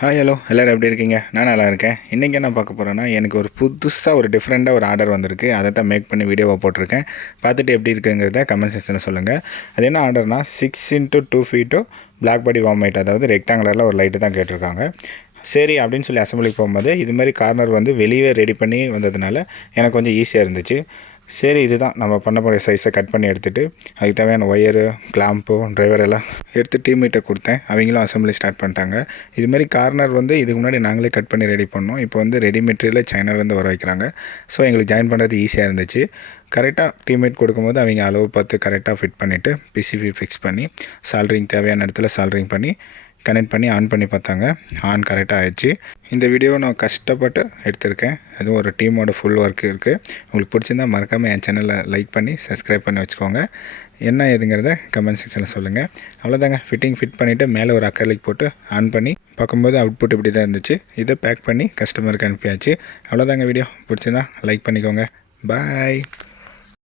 Hi hello எல்லோரும் எப்படி இருக்கீங்க? நான் நல்லா இருக்கேன். இன்றைக்கி என்ன பார்க்க போகிறேன்னா, எனக்கு ஒரு புதுசாக ஒரு டிஃப்ரெண்ட்டாக ஒரு ஆர்டர் வந்திருக்கு. அதை தான் மேக் பண்ணி வீடியோவாக போட்டிருக்கேன். பார்த்துட்டு எப்படி இருக்குங்கிறத கமெண்ட் செக்ஷனில் சொல்லுங்கள். அது என்ன ஆர்டர்னா 6x2 ஃபீட்டோ பிளாக் பாடி வார்ம் லைட், அதாவது ரெக்டாங்குலரில் ஒரு லைட்டு தான் கேட்டிருக்காங்க. சரி அப்படின்னு சொல்லி அசம்பிளிக்கு போகும்போது இது மாதிரி கார்னர் வந்து வெளியே ரெடி பண்ணி வந்ததுனால எனக்கு கொஞ்சம் ஈஸியாக இருந்துச்சு. சரி, இதுதான் நம்ம பண்ணக்கூடிய சைஸை கட் பண்ணி எடுத்துகிட்டு அதுக்கு தேவையான ஒயரு, கிளாம்பு, டிரைவர் எல்லாம் எடுத்து டீம்மேட்டை கொடுத்தேன். அவங்களும் அசம்பிளி ஸ்டார்ட் பண்ணிட்டாங்க. இதுமாரி கார்னர் வந்து இதுக்கு முன்னாடி நாங்களே கட் பண்ணி ரெடி பண்ணோம். இப்போ வந்து ரெடி மெட்டீரியலை சைனாலேருந்து வர வைக்கிறாங்க. ஸோ எங்களுக்கு ஜாயின் பண்ணுறது ஈஸியாக இருந்துச்சு. கரெக்டாக டீம்மேட் கொடுக்கும்போது அவங்க அளவு பார்த்து கரெக்டாக ஃபிட் பண்ணிவிட்டு பிசிபி ஃபிக்ஸ் பண்ணி சால்ட்ரிங் தேவையான இடத்துல சால்ட்ரிங் பண்ணி கனெக்ட் பண்ணி ஆன் பண்ணி பார்த்தாங்க. ஆன் கரெக்டாக ஆயிடுச்சு. இந்த வீடியோவை நான் கஷ்டப்பட்டு எடுத்திருக்கேன். அதுவும் ஒரு டீமோட ஃபுல் ஒர்க் இருக்குது. உங்களுக்கு பிடிச்சிருந்தால் மறக்காமல் என் சேனலை லைக் பண்ணி சப்ஸ்கிரைப் பண்ணி வச்சுக்கோங்க. என்ன ஏதுங்கிறத கமெண்ட் செக்ஷனில் சொல்லுங்கள். அவ்வளோதாங்க. ஃபிட் பண்ணிவிட்டு மேலே ஒரு அக்ரிலிக் போட்டு ஆன் பண்ணி பார்க்கும்போது அவுட்புட் இப்படி தான் இருந்துச்சு. இதை பேக் பண்ணி கஸ்டமருக்கு அனுப்பியாச்சு. அவ்வளோதாங்க. வீடியோ பிடிச்சிருந்தா லைக் பண்ணிக்கோங்க. பாய்.